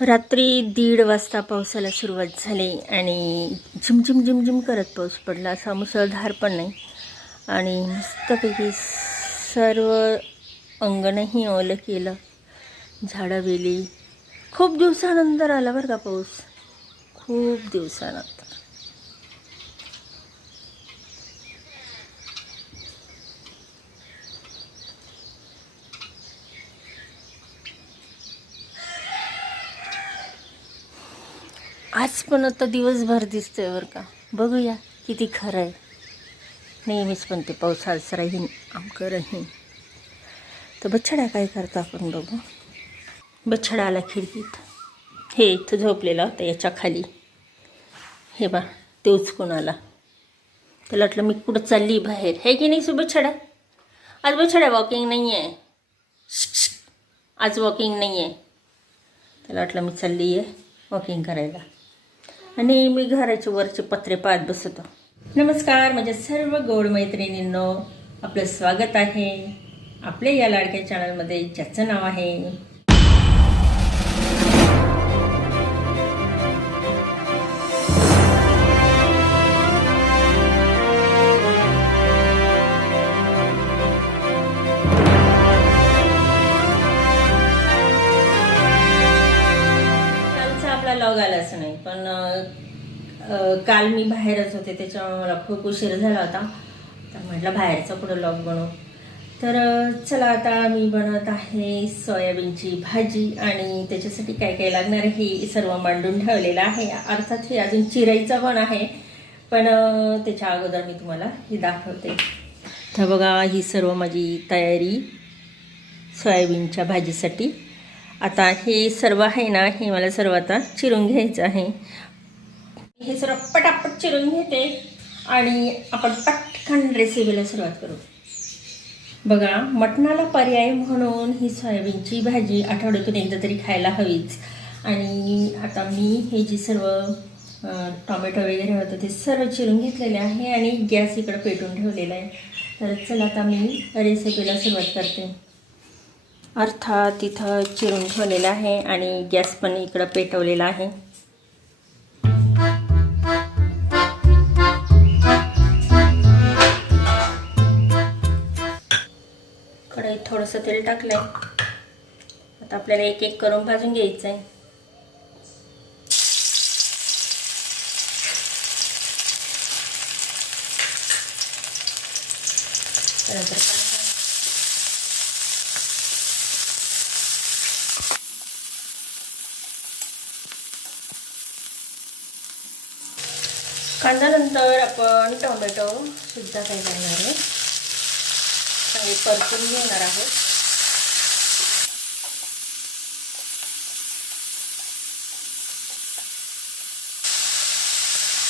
रात्री दीड वाजता पावसाला सुरुवात झाली आणि झिमझिम झिमझिम करत पाऊस पडला. असा मुसळधार पण नाही. आणि मस्तपैकी सर्व अंगणही ओलं केलं. झाडं वेली. खूप दिवसानंतर आला बरं का पाऊस. खूप दिवसानंतर आज पण आता दिवसभर दिसतोय बरं का. बघूया किती खरं आहे. नेहमीच पण ते पावसाळ्याच राहीन आमकं राहीन. तर बछड्या काय करतो आपण बघू. बछडा आला खिडकीत. हे इथं झोपलेला होता याच्या खाली. हे बा ते उचकून आला. त्याला वाटलं मी कुठं चालली बाहेर. हे की नाही सु बछडा? आज बछडा वॉकिंग नाही आहे आज वॉकिंग नाही आहे त्याला वाटलं मी चालली आहे वॉकिंग करायला. आणि मी घराचे वरचे पत्रे पाहत बसतो. नमस्कार माझ्या सर्व गोड मैत्रिणींनो. आपलं स्वागत आहे. आपल्या या लाडक्या चॅनलमध्ये ज्याचं नाव आहे काल मी बाहेरच होते त्याच्यामुळे मला खूप उशीर झाला होता. तर म्हटलं बाहेरचा पुढं लॉक बनवू? तर चला आता मी बनवत आहे सोयाबीनची भाजी आणि त्याच्यासाठी काय काय लागणार हे सर्व मांडून ठेवलेलं आहे. अर्थात हे अजून चिरायचं पण आहे पण त्याच्या अगोदर मी तुम्हाला हे दाखवते. तर बघा ही सर्व माझी तयारी सोयाबीनच्या भाजीसाठी. आता हे सर्व आहे ना हे मला सर्व आता चिरून घ्यायचं आहे. हे सर्व पटापट चिरून घेते आणि आपण पटकन रेसिपीला सुरुवात करू. बघा मटणाला पर्याय म्हणून ही सोयाबीनची भाजी आठवड्यातून एकदा तरी खायला हवीच. आणि आता मी हे जे सर्व टॉमॅटो टोमॅटो वगैरे होतं ते सर्व चिरून घेतलेले आहे आणि गॅस इकडं पेटून ठेवलेला आहे. तर चला आता मी रेसिपीला सुरुवात करते. अर्थात तिथं चिरून ठेवलेलं आहे आणि गॅस पण इकडं पेटवलेला आहे. थोडंसं तेल टाकलं आहे आता आपल्याला एक एक करून भाजून घ्यायचं आहे त्यानंतर कांदा. नंतर आपण टोमॅटो सुद्धा काय करणार आहे? चांगले परतून घेणार आहोत.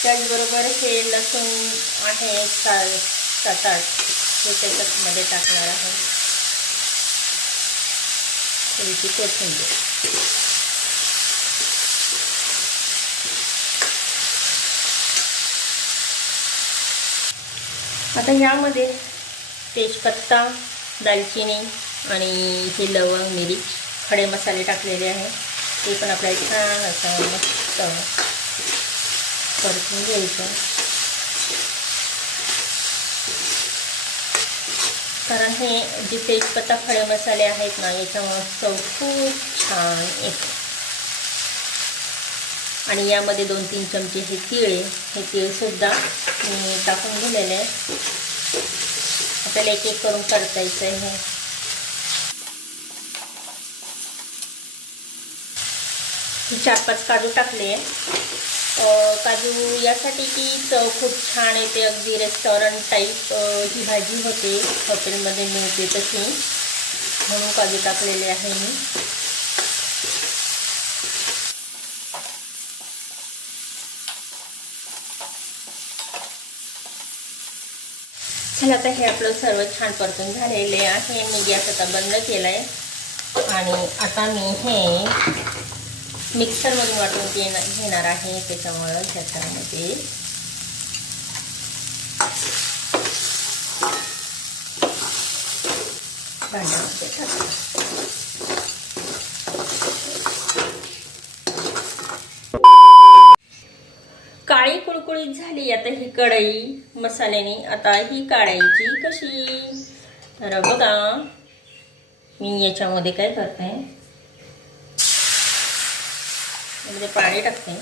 त्याचबरोबर हे लसूण आहे सा सात आठ हे त्याच्यामध्ये टाकणार आहे थोडीशी कोथिंबीर. आता यामध्ये तेजपत्ता दालचिनी आणि हे लवंग मिरी खडे मसाले टाकलेले आहे. ते पण आपल्याला छान असं मस्त परतून घ्यायचं. कारण हे जे तेजपत्ता खडे मसाले आहेत ना याच्यामुळं चव खूप छान येतो. आणि यामध्ये दोन तीन चमचे हे तिळे हे तिळसुद्धा मी टाकून दिलेले आहे. आपल्याला एक एक करून परतायचं आहे चार पाच काजू टाकले काजू यासाठी की चव खूप छान येते अगदी रेस्टॉरंट टाईप ही भाजी होते. हॉटेलमध्ये मिळते तशी. म्हणून काजू टाकलेले आहे मी. चला आता हे आपलं सर्व छान परतून झालेले आहे. मी गॅस आता बंद केला आहे आणि आता मी हे मिक्सरमधून वाटून घेणार घेणार आहे. त्याच्यामुळं ह्याच्यामध्ये भांड्यामध्ये काळी कुळकुळीत झाली आता ही कढई मसाल्याने आता ही काढायची कशी? तर बघा मी याच्यामध्ये काय करते? यामध्ये पाणी टाकते.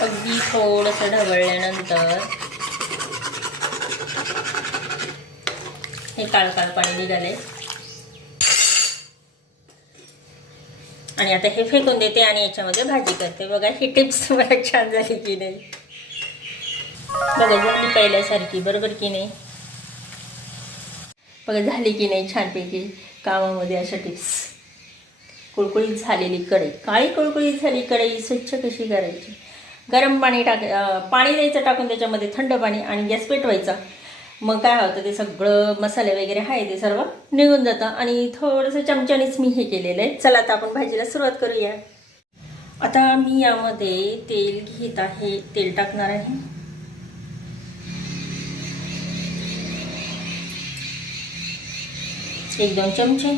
अगदी थोडंसं ढवळल्यानंतर हे काळं काळं पाणी निघाले आणि आता हे फेकून देते आणि याच्यामध्ये भाजी करते. बघा ही टिप्स मला छान झाली की नाही. बघा झाली पहिल्यासारखी बरोबर की नाही? बघा झाली की नाही छानपैकी कामामध्ये अशा टिप्स. कुळकुळीत झालेली कढई. काळी कुळकुळीत झाली कढई स्वच्छ कशी करायची? गरम पाणी टाक पाणी द्यायचं टाकून त्याच्यामध्ये थंड पाणी आणि गॅस पेटवायचा. मग काय होतं ते सगळं मसाले वगैरे आहे ते सर्व निघून जातं. आणि थोडंसं चमच्यानेच मी हे केलेलं आहे. चला आता आपण भाजीला सुरुवात करूया. आता मी यामध्ये तेल घेत आहे. तेल टाकणार आहे. एक दोन चमचे.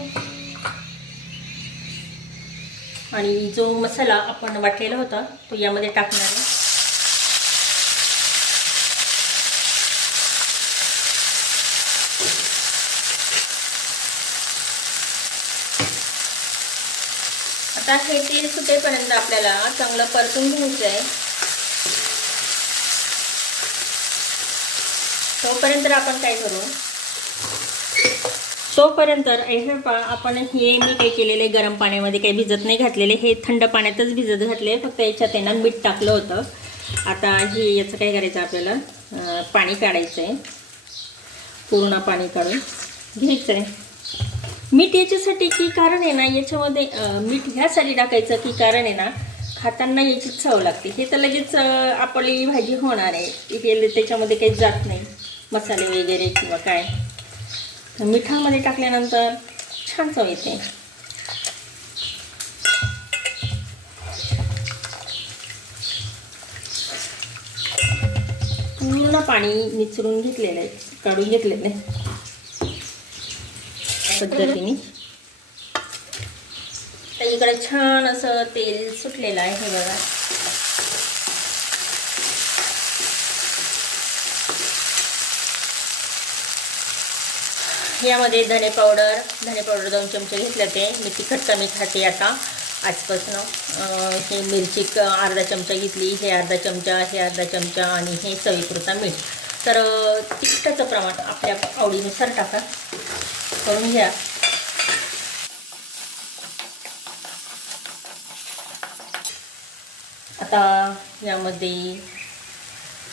आणि जो मसाला आपण वाटलेला होता तो यामध्ये टाकणार आहे. आता हे तेल सुटेपर्यंत आपल्याला चांगलं परतून घ्यायचं आहे. तोपर्यंत आपण काय करू? तोपर्यंत हे पा आपण हे मी काय केलेले गरम पाण्यामध्ये काही भिजत नाही घातलेले हे थंड पाण्यातच भिजत घातले फक्त याच्यात आहे ना मीठ टाकलं होतं. आता हे याचं काय करायचं आपल्याला? पाणी काढायचं आहे पूर्ण पाणी काढून घ्यायचं आहे मीठ याच्यासाठी की कारण आहे ना याच्यामध्ये मीठ ह्यासाठी टाकायचं की कारण आहे ना खाताना याची चव लागते. हे तर लगेच आपली भाजी होणार आहे. इथे त्याच्यामध्ये काही जात नाही. मसाले वगैरे किंवा काय. मिठामध्ये टाकल्यानंतर छान चव येते. पूर्ण पाणी निचरून घेतलेलं आहे. काढून घेतलेलं आहे. पद्धतीने. तर इकडे छान असं तेल सुटलेलं आहे हे बघा. यामध्ये धने पावडर धने पावडर दोन चमचे घेतले ते. मी तिखट कमी खाते आता. आजपासून हे मिरची अर्धा चमचा घेतली हे अर्धा चमचा हे अर्धा चमचा आणि हे चवीपुरता मीठ. तर तिखटाचं प्रमाण आपल्या आवडीनुसार टाका. करून घ्या. आता यामध्ये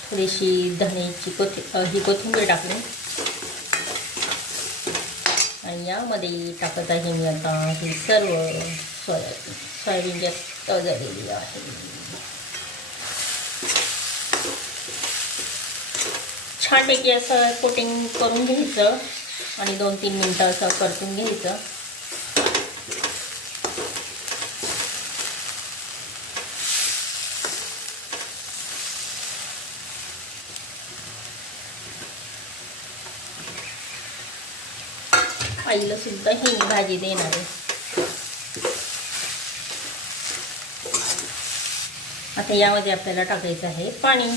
थोडीशी धनेची कोथि ही कोथिंबीर टाकली. आणि यामध्ये टाकत आहे मी आता हे सर्व सोयाबीन सोयाबीन जास्त झालेली आहे. छानपैकी असं कोटिंग करून घ्यायचं. आणि दोन तीन मिनटं असं परतून घ्यायचं. आईला सुद्धा ही भाजी देणार आहे. आता यामध्ये आपल्याला टाकायचं आहे पाणी.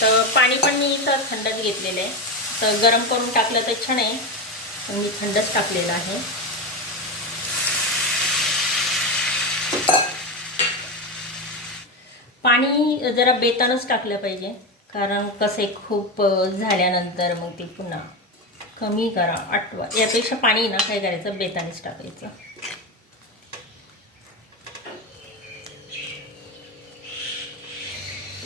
तर पाणी पण मी इथं थंडच घेतलेलं आहे. तर गरम करून टाकलं तर छान आहे. मी थंडच टाकलेला आहे. पाणी जरा बेतानच टाकलं पाहिजे कारण कसे खूप झाल्यानंतर मग ते पुन्हा कमी करा आठवा. यापेक्षा पाणी ना काय करायचं? बेतानेच टाकायचं.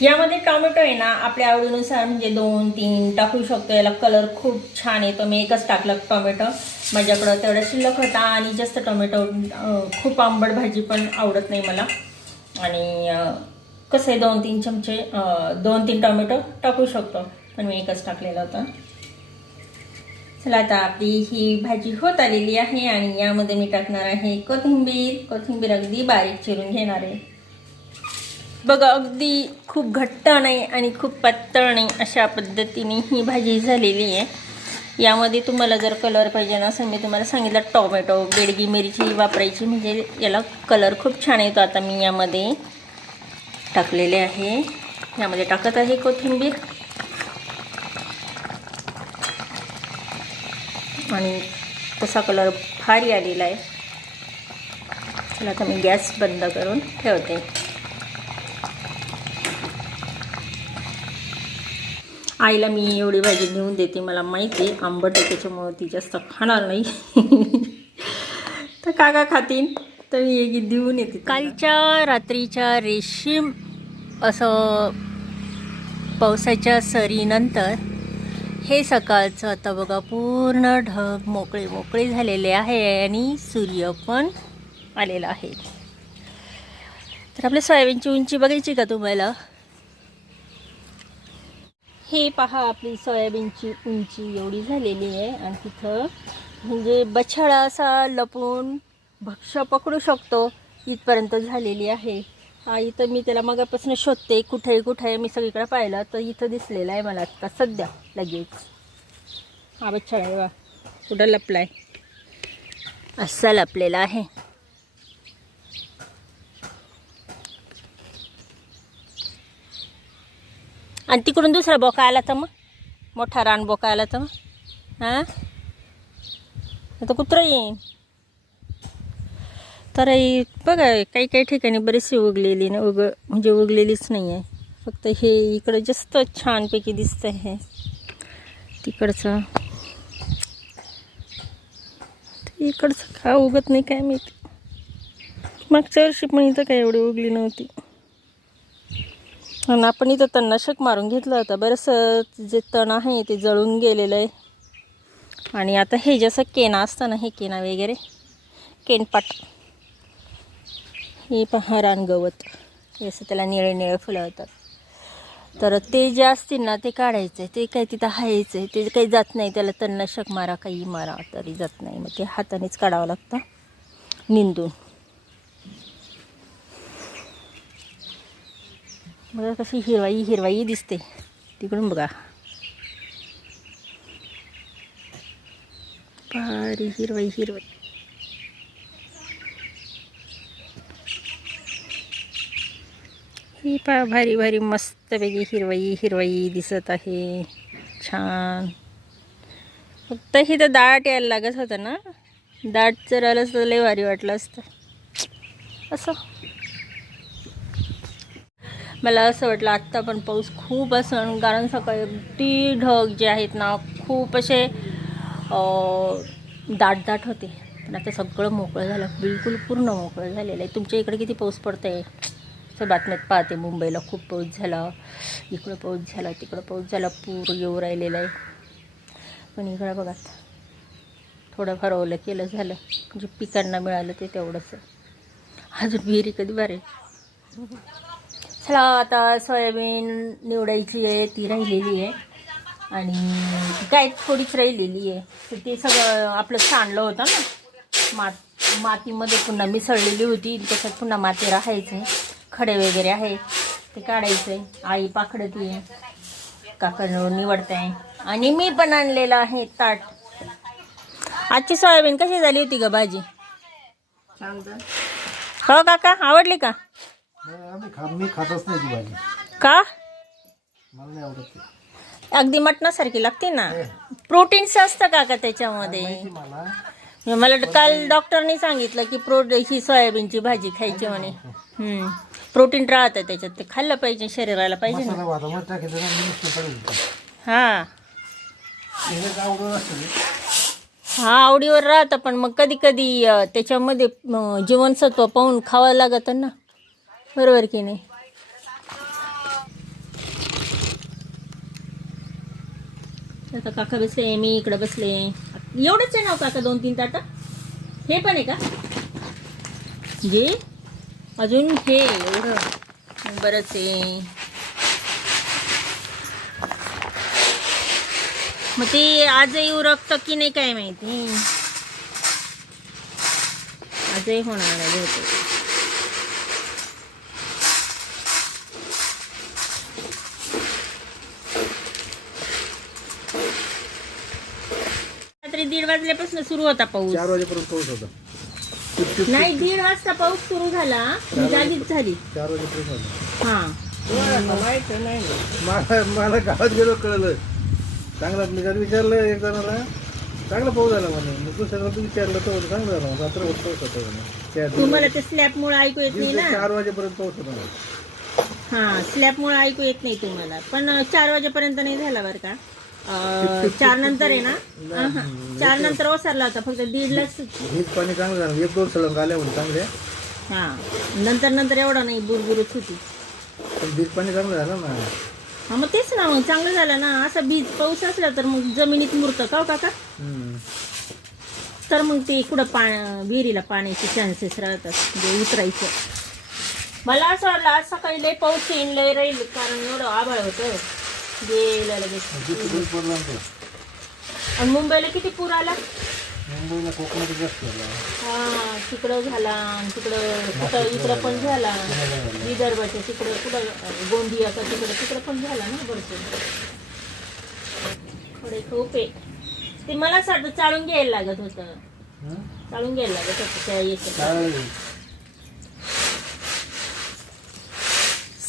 यामध्ये टोमॅटो आहे ना आपल्या आवडीनुसार म्हणजे दोन तीन टाकू शकतो. याला कलर खूप छान येतो. मी एकच टाकलं टोमॅटो. माझ्याकडं तेवढा शिल्लक होता आणि जास्त टोमॅटो खूप आंबट भाजी पण आवडत नाही मला. आणि कसं आहे दोन तीन चमचे दोन तीन टोमॅटो टाकू शकतो. पण मी एकच टाकलेला होता. चला आता आपली ही भाजी होत आलेली आहे आणि यामध्ये मी टाकणार आहे कोथिंबीर. कोथिंबीर अगदी बारीक चिरून घेणार आहे. बघा अगदी खूप घट्ट नाही आणि खूप पातळ नाही अशा पद्धतीने ही भाजी झालेली आहे. यामध्ये तुम्हाला जर कलर पाहिजे ना असं मी तुम्हाला सांगितलं टोमॅटो बेडगी मिरची वापरायची. म्हणजे याला कलर खूप छान येतो. आता मी यामध्ये टाकलेले आहे. यामध्ये टाकत आहे कोथिंबीर. आणि तसा कलर भारी आलेला आहे. चला आता मी गॅस बंद करून ठेवते. आईला मी एवढी भाजी घेऊन देते मला माहिती आहे आंबट आहे त्याच्यामुळं ती जास्त खाणार नाही. तर काका खातीन तर मी एक देऊन येते कालच्या रात्रीच्या रेशीम असं पावसाच्या सरीनंतर हे सकाळचं आता बघा पूर्ण ढग मोकळे मोकळे झालेले आहे आणि सूर्य पण आलेला आहे. तर आपल्या सोयाबीनची उंची बघायची का तुम्हाला? हे पहा आपली सोयाबीनची उंची एवढी झालेली आहे आणि तिथं म्हणजे बछडा असा लपून भक्ष पकडू शकतो इथपर्यंत झालेली आहे. हा इथं मी त्याला मगापासून शोधते कुठे कुठे आहे मी सगळीकडे पाहिलं तर इथं दिसलेलं आहे मला आत्ता सध्या लगेच. हा बछडा आहे वा कुठं लपलाय? असा लपलेला आहे. आणि तिकडून दुसरा बोका आला तर मग? मोठा रान बोका आला तर मग? हां? आता कुत्रं येईन. तर बघा काही काही ठिकाणी बरीचशी उगलेली ना उग म्हणजे उगलेलीच नाही आहे फक्त हे इकडं जास्त छानपैकी दिसतं आहे तिकडचं. ते इकडचं का उगत नाही काय माहिती. मागच्या वर्षी पण इथं काय एवढी उगली नव्हती. आणि आपण इथं तणनाशक मारून घेतलं होतं. बरंचसं जे तण आहे ते जळून गेलेलं आहे. आणि आता हे जसं केना असतं ना हे केना वगैरे केनपाट. हे पहा रानगवत. हे असं त्याला निळे निळे फुलं होतात. तर ते जे असतील ना ते काढायचं आहे ते काही तिथं हायचं आहे. ते काही जात नाही. त्याला तणनाशक मारा काही मारा तरी जात नाही. मग ते हातानेच काढावं लागतं. निंदून. बघा कशी हिरवाई हिरवाई दिसते. तिकडून बघा. भारी हिरवाई हिरवाई. ही पा भारी भारी मस्तपैकी हिरवाई हिरवाई दिसत आहे. छान. फक्त ही तर दाट यायला लागत होतं ना? दाट जर आलं तर लय भारी वाटलं असतं. असं. मला असं वाटलं आत्ता पण पाऊस खूप असं कारण सकाळी अगदी ढग जे आहेत ना खूप असे दाट दाट होते. पण आता सगळं मोकळं झालं. बिलकुल पूर्ण मोकळं झालेलं आहे. तुमच्या इकडे किती पाऊस पडतं आहे असं बातम्यात पाहते. मुंबईला खूप पाऊस झाला. इकडं पाऊस झाला तिकडं पाऊस झाला. पूर येऊ राहिलेला आहे. पण इकडं बघा थोडंफार ओलं केलं झालं. म्हणजे पिकांना मिळालं ते तेवढंच अजून विहिरी कधी बरे चला आता सोयाबीन निवडायची आहे ती राहिलेली आहे. आणि काय थोडीच राहिलेली आहे. तर ते सगळं आपलं सांडलं होतं ना. मात मातीमध्ये पुन्हा मिसळलेली होती. त्याच्यात पुन्हा माती राहायचे. खडे वगैरे आहे ते काढायचे आई पाखडत आहे काकडं निवडते आहे आणि मी पण आणलेलं आहे ताट. आजची सोयाबीन कशी झाली होती ग भाजी? हो काका आवडली का? नाही आम्ही खा मी खातच नाही ती भाजी. का? मला नाही आवडत ती. अगदी मटणासारखी लागते ना? प्रोटीन्स असतं का का त्याच्यामध्ये? मला. मला काल डॉक्टरनी सांगितलं की प्रोट ही सोयाबीनची भाजी खायची म्हणे. हम्म. प्रोटीन राहतं त्याच्यात. ते खाल्लं पाहिजे शरीराला पाहिजे ना. मसाला भातामध्ये टाकायचं ना मी नुसतं काढून देतो. हा. हे काय आवडत असतं ते. हा आवडीवर राहतं पण मग कधी कधी अं, त्याच्यामध्ये अं, जीवनसत्व पाहून खावं लागतं ना. बरोबर की नाही? आता काका बसले मी इकडं बसले. एवढंच आहे ना काका दोन तीन ताटा? हे पण आहे का? जे? अजून हे एवढं. बरंच आहे. मग ते आजही उरकतं की नाही काय माहिती? आजही होणार आहे दीड वाजल्यापासून सुरू होता पाऊस. चार वाजेपर्यंत पाऊस होता. टिप टिप नाही दीड वाजता पाऊस सुरू झाला. मी जागीच झाली. चार वाजेपर्यंत होता हा. मला मला गावात गेलो कळलं. चांगला मी जर विचारलं एक जणाला. चांगला पाऊस झाला म्हणे. मग दुसऱ्याला तू विचारलं तर होतं चांगलं झालं. रात्र पाऊस होता म्हणे. त्या तुम्हाला ते स्लॅब मुळे ऐकू येत नाही ना? चार वाजेपर्यंत पाऊस होता म्हणे. हा स्लॅब मुळे ऐकू येत नाही तुम्हाला. पण अं, चार वाजेपर्यंत नाही झाला बरं का? अं, चार नंतर आहे ना? अहं, चार नंतर ओसरला होता फक्त दीडलाच हेच पाणी चांगलं झालं. एक दोन सलंग आल्या चांगले. हा. नंतर नंतर एवढा नाही बुरबुरच होती पण बीज पाणी चांगलं झालं ना. हा मग तेच ना मग चांगलं झालं ना. असा बीज पाऊस असला तर मग जमिनीत मुरतं का हो काका? हम्म. तर मग ते कुठं पा विहिरीला पाण्याचे चान्सेस राहतात म्हणजे उतरायचं. मला असं वाटलं आज सकाळी लय पाऊस येईन लय राहील कारण एवढं आभाळ होतं. गेलं लगेच. पडला. आणि मुंबईला किती पूर आला? मुंबईला कोकणात जास्त झाला. हा तिकडं झाला आणि तिकडं कुठं इकडं पण झाला. विदर्भाच्या तिकडं कुठं गोंदिया का तिकडं तिकडं पण झाला ना भरपूर. खडे खूप आहे. ते मला वाटतं चाळून घ्यायला लागत होतं? चाळून घ्यायला लागत होतं त्या याच्यात.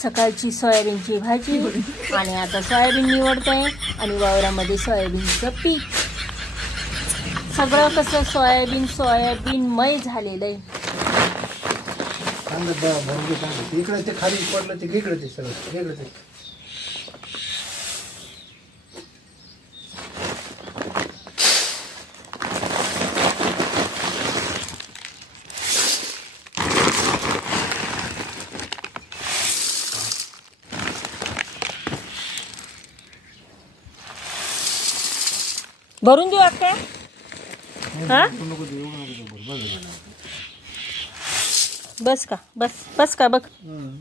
सकाळची सोयाबीनची भाजी आणि आता सोयाबीन निवडतोय आणि वावरामध्ये सोयाबीनचं पीक. सगळं कसं सोयाबीन सोयाबीनमय झालेलं आहे इकडे ते खाली पडलं ते इकडे ते सगळं इकडे ते. भरून देऊ अक्का हा नको देऊ, नको देऊ, बरं, बरं झालं. बस का बस बस का बघ हं.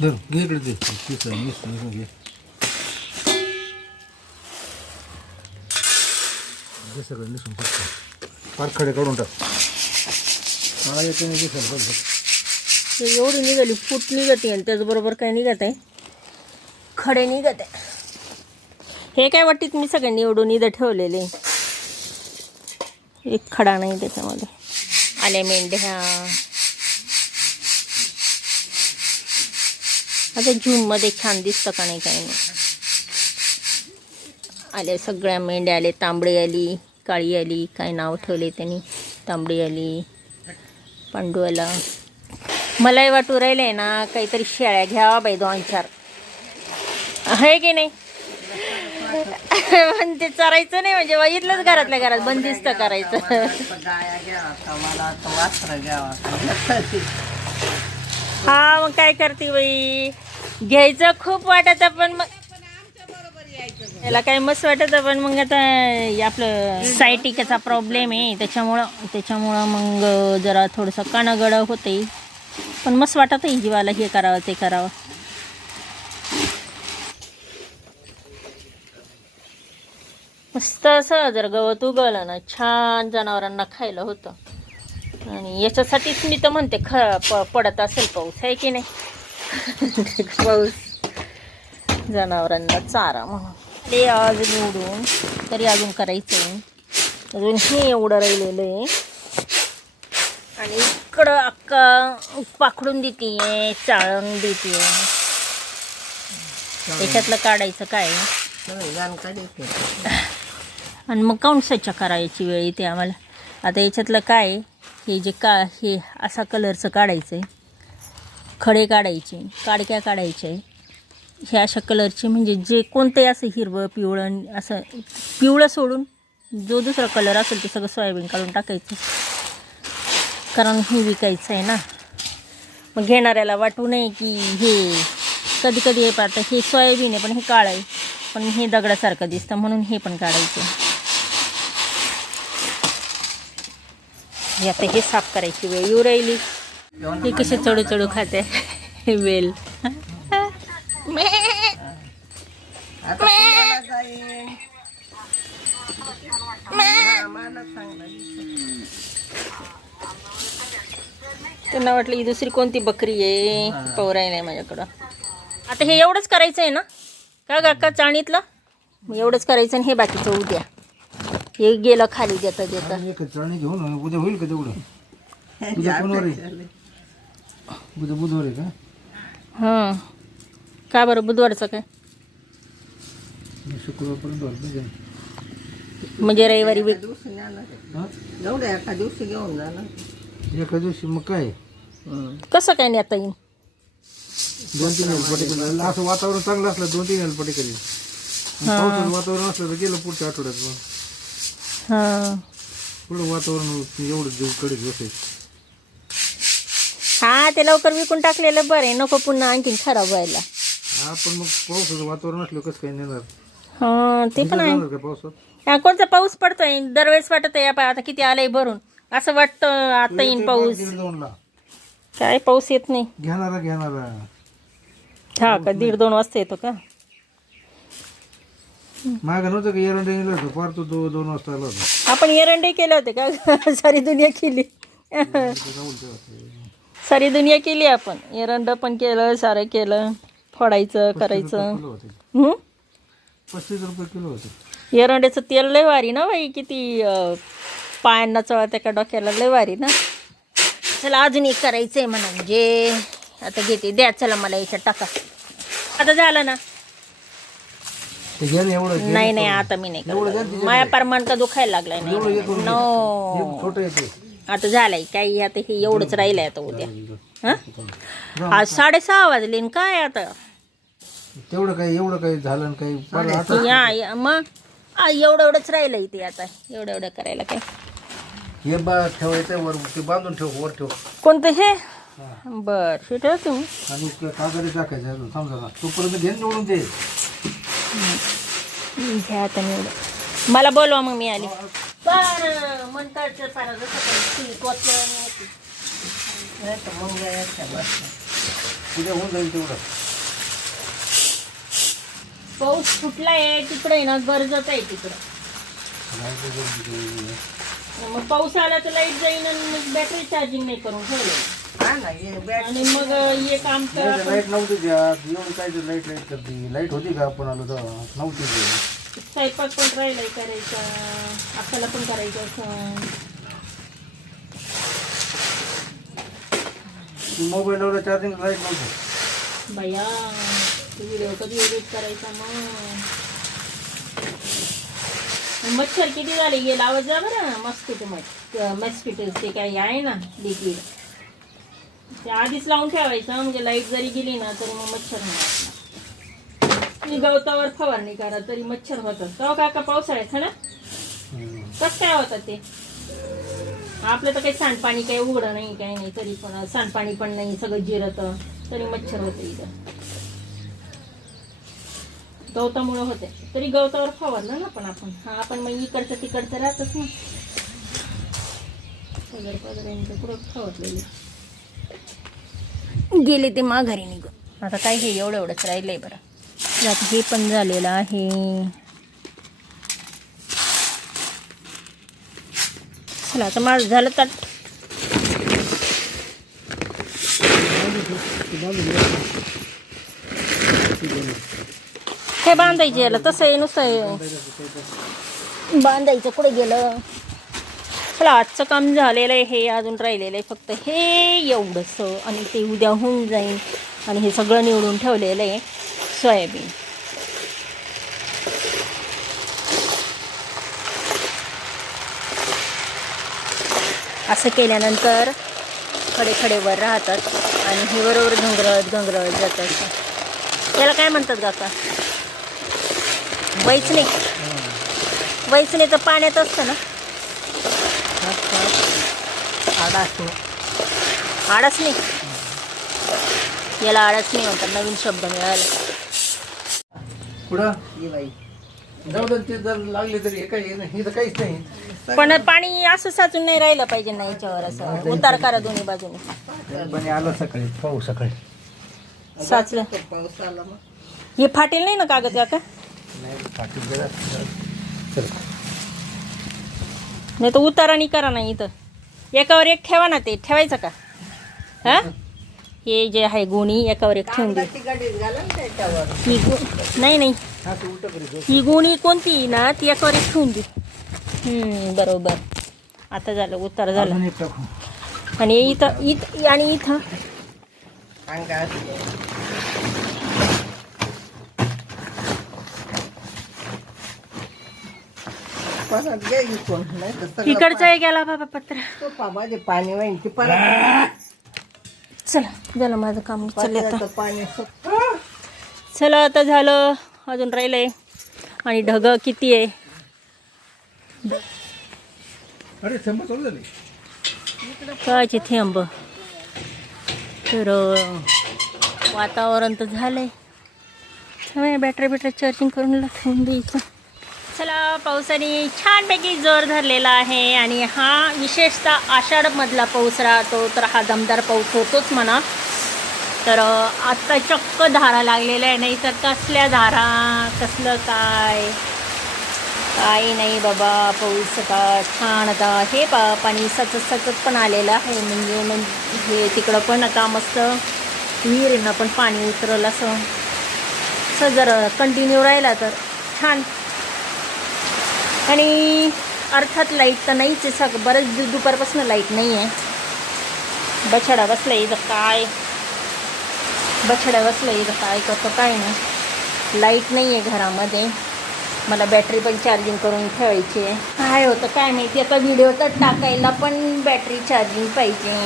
धर, घे इकडे ते किस आहे, मिस- मिसळून घे. घे सगळं निसून टाक. फार खडे काढून टाक मला येते नाही दिसेल बघ बघ. ते एवढी निघाली फूट निघते आणि त्याचबरोबर काय निघत आहे खडे निघत आहे हे काय वाटीत मी सगळ्यांनी निवडून इथं ठेवलेले? एक खडा नाही त्याच्यामध्ये. आल्या मेंढ्या. आता झूममध्ये छान दिसतं का नाही काही नाही. आल्या सगळ्या मेंढ्या आले तांबडी आली काळी आली काय नाव ठेवले त्यांनी? तांबडी आली पांडू आला. मलाही वाटू राहिलं आहे ना काहीतरी शेळ्या घ्यावा बाई दोन चार. आहे की नाही? पण ते चरायचं नाही म्हणजे बघितलंच घरातल्या घरात बंदिस्त करायचं. गाया घ्यावा मला घ्यावा हा मग काय करते बाई? घ्यायचं खूप वाटत पण मग याला काय मस्त वाटत पण मग आता आपलं सायटिकाचा प्रॉब्लेम आहे. त्याच्यामुळं त्याच्यामुळं मग जरा थोडंसं कानागड होते पण मस्त वाटत जीवाला हे करावं ते करावं. मस्त असं जर गवत उगवलं ना छान जनावरांना खायला होतं. आणि याच्यासाठीच मी तर म्हणते ख प पडत असेल पाऊस आहे की नाही? पाऊस. जनावरांना चारा म्हणून. ते आज निवडून तरी अजून करायचं अजून हे एवढं राहिलेलं आहे. आणि इकडं अक्का पाखडून देते चाळण देते त्याच्यातलं काढायचं काय? आणि मग काऊन स्वच्छ करायची वेळ येते आम्हाला? आता याच्यातलं काय हे जे का हे असा कलरचं काढायचं आहे खडे काढायचे काडक्या काढायच्या आहे. हे अशा कलरचे म्हणजे जे कोणतंही असं हिरवं पिवळं असं पिवळं सोडून जो दुसरा कलर असेल ते सगळं सोयाबीन काढून टाकायचं. कारण हे विकायचं आहे ना. मग घेणाऱ्याला वाटू नये की हे कधी कधी हे पाहतं हे सोयाबीन आहे पण हे काळं आहे. पण हे दगडासारखं दिसतं म्हणून हे पण काढायचं. हे आता हे साफ करायची वेळ येऊ राहिली. हे कसे चढू चढू खाते? वेल त्यांना वाटलं ही दुसरी कोणती बकरी आहे? पवराय नाही माझ्याकडं. आता हे एवढंच करायचं आहे ना? का काका चाणीतलं मग एवढंच करायचं आणि हे बाकीचं उद्या हे गेलं खाली देता देता. आणि एकच चाळणी घेऊन उद्या होईल का तेवढं? उद्या कोणवार आहे? उद्या बुधवार आहे का? हां. का बरं बुधवारचं काय? मी शुक्रवारपर्यंत व्हायला पाहिजे म्हणजे रविवारी एका दिवशी आहे. हा? एवढ्या एका दिवशी घेऊन जाणार एका दिवशी मग काय? कसं काय नेता येईल दोन तीन हेलपटी करेल असं वातावरण चांगलं असलं दोन तीन हेलपटी करेल पावसाचं वातावरण असलं तर गेलं पुढच्या आठवड्यात मग. हां. पुढं वातावरण एवढं जीवकडे बसायचं हा ते लवकर विकून टाकलेलं बरं आहे. नको पुन्हा आणखीन खराब व्हायला. हा पण मग पावसाचं वातावरण असलं कसं काय नेणार? हां ते पण आहे. जाणार का पावसात? हा, कोणता पाऊस पडतोय? दरवेळेस वाटत आहे आता किती आलंय भरून. असं वाटतं आता येईन पाऊस. दीड दोनला काय पाऊस येत नाही. घेणारा घेणारा. हा का दीड दोन वाजता येतो का? मागं नव्हतं का? एरंडे नेलं होतं. फार तो दो दोन वाजता आला होता. आपण एरंडे केले होते का? सारी दुनिया केली. सारी दुनिया केली आपण. एरंड पण केलं सारं केलं फोडायचं करायचं. किलो होते. हं? पस्तीस रुपये किलो होते. एरंड्याचं तेल लय वारी ना बाई किती अं, पायांना चळत का डोक्याला लय वारी ना. चला अजून एक करायचं आहे म्हणा म्हणजे. आता घेते द्या चला मला याच्यात टाका. आता झालं ना. ते ना एवढं नाही नाही आता मी नाही करत. माया परमान का दुखायला लागलाय नाही नो छोटं येते आता झालंय काही आता हे एवढंच राहिलंय आता उद्या. हं? आज साडेसहा वाजले न काय आता? तेवढं काही एवढं काही झालं आणि काही. फार आता या या मग? आ, एवढं एवढंच राहिलं इथे आता. एवढं एवढं करायला काय? हे बा ठेवायचं वर ते बांधून ठेव वर ठेव. कोणतं हे? बर ठेवते मी आणि ते कागदी टाकायचं समजा. ना तोपर्यंत घेऊन निवडून ते. घ्या आता निवड. मला बोलवा मग मी आली. बरं म्हणतात पारा जसं काही ती नाही तर मग यायच्या बस उद्या होऊन जाईल तेवढं पाऊस फुटलाय तिकडे ना गरजत आहे तिकडं. मग पाऊस आला तर लाइट जाईन आणि मग बॅटरी चार्जिंग नाही करून ठेवलं. हा ना बॅट आणि मग हे काम कर आपण. लाइट नव्हती द्या एवढी काय लाइट लाइट करते? लाइट होती का आपण आलो तेव्हा? नव्हती ती. स्वयंपाक पण राहिलाय करायचा. आपल्याला पण करायचं असं. ती मोबाईलवर चार्जिंग लाइट नव्हतं. बया व्हिडिओ कधी एडिट करायचा मग? मच्छर किती झाले ये लावत जा बरं. मस्किटो मग मस्किटो ते काही आहे ना लिक्विड ते आधीच लावून ठेवायचं म्हणजे लाइट जरी गेली ना तरी मग मच्छर होणार गवतावर फवारणी करा तरी मच्छर होतात. का काका पावसाळ्यात ना? कसं काय होतात ते? आपलं तर काही सांडपाणी काही उघडं नाही काही नाही तरी पण सांडपाणी पण नाही सगळं जिरतं तरी मच्छर होते इथं. गवतामुळं होते. तरी गवतावर फवारलं ना पण आपण? हा आपण मग इकडचं तिकडचं राहतच ना. पदर पदर यांचं कुठं फवारलेले. गेले ते माघारी निघून. आता काय हे एवढं एवढंच राहिलंय बरं. आता हे पण झालेलं आहे. चला आता माझं झालं तर. हे बांधायचे याला तसं आहे नुसतं आहे. बांधायचं कुठे गेलं? चला आजचं काम झालेलं आहे हे अजून राहिलेलं आहे फक्त हे एवढंसं. आणि ते उद्या होऊन जाईल. आणि हे सगळं निवडून ठेवलेलं आहे सोयाबीन. असं केल्यानंतर खडे खडे वर राहतात. आणि हे बरोबर घंगरत घंगरत जातात. याला काय म्हणतात काका? वैचणे वैचणे तर पाण्यात असतं ना. आडासू आडसणी याला आडसणी म्हणतात. नवीन शब्द मिळाला. कुठं? ये बाई जाऊ दे ते जर लागले तरी हे काही हे तर काहीच नाही. पण पाणी असं साचून नाही राहिलं पाहिजे ना याच्यावर असं. उतार करा दोन्ही बाजूने. पण आलं सकाळी पाहू सकाळी. साचलं. पाऊस आला मग हे फाटेल नाही ना कागद काका? नाही जरा चल नाही तर करा ना इथं. एकावर एक ठेवा ना ते. ठेवायचं का? हा? हे जे आहे गोणी एकावर एक ठेवून दे ही गो नाही नाही. ही गोणी कोणती ना ती एकावर एक ठेवून दे हम्म, बरोबर. आता झालं उत्तर झालं. आणि इथं इथं आणि इथं. परत नाही तर सगळं इकडचं आहे गेला बाबा पत्र. पाणी परत चला झालं माझं काम. चल आता. पत्र्याचं पाणी सुक चला आता झालं. अजून राहिलंय. आणि ढग किती आहे? अरे शंभर चालू झाली. कायचे थेंब? तर अं, वातावरण तर झालंय. बॅटरी बॅटरी चार्जिंग करून ठेवून द्यायचं चला पावसाने छानपैकी जोर धरलेला आहे आणि हा विशेषतः आषाढमधला पाऊस राहतो तर हा दमदार पाऊस होतोच म्हणा. तर आत्ता चक्क धारा लागलेल्या आहे नाही तर कसल्या धारा कसलं काय? काही नाही बाबा पाऊस का छान आता हे पा पाणी सतत सतत पण आलेलं आहे म्हणजे मग हे तिकडं पण आता मस्त विहिरींना पण पाणी उतरलं असं. असं जर कंटिन्यू राहिला तर छान. आणि अर्थात लाइट तर नाहीच आहे सग बरंच दु दुपारपासून लाइट नाही आहे बछडा बसला इथं काय? बछडा बसला इथं काय करतो काय नाही. लाइट नाही आहे घरामध्ये. मला बॅटरी पण चार्जिंग करून ठेवायची आहे. काय होतं काय माहिती? आता व्हिडिओ तर टाकायला पण बॅटरी चार्जिंग पाहिजे.